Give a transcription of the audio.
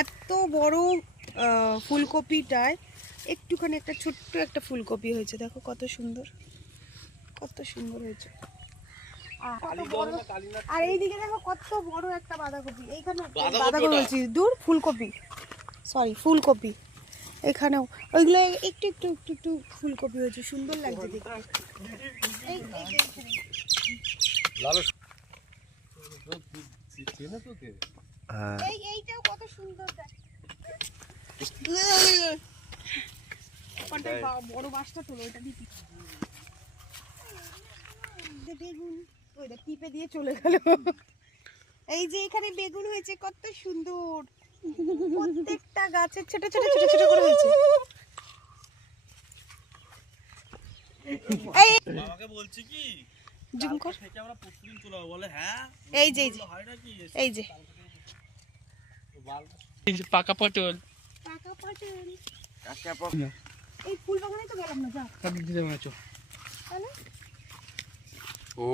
এত বড় ফুলকপিটায় একটুখানি একটা ছোট্ট একটা ফুলকপি হয়েছে, দেখো কত সুন্দর, কত সুন্দর হয়েছে। আর এইদিকে দেখো কত বড় একটা বাঁধাকপি, এইখানে বাঁধাকপি বলছি, দূর ফুলকপি, সরি ফুলকপি, এখানেও ওইগুলো একটু একটু একটু একটু ফুলকপি হয়েছে, সুন্দর লাগছে দেখতে। এইটাও কত সুন্দর, বড় মাছটা তোলো, ওইটা দিবি। বেগুন ওইটা টিপে দিয়ে চলে গেল। এই যে এখানে বেগুন হয়েছে কত সুন্দর, প্রত্যেকটা গাছে ছোট ছোট ছোট ছোট করে হয়েছে। এই বাবাকে বলছি কি জুম কর, থেকে আমরা প্রতিদিন চলে যাব, বলে হ্যাঁ এই যে হয় নাকি, এই যে পাকা পটল, পাকা পটল, কাঁচা পটল, এই ফুল বাগানে তো গেলাম না, যা কাটি দিতে মনে হচ্ছে। ও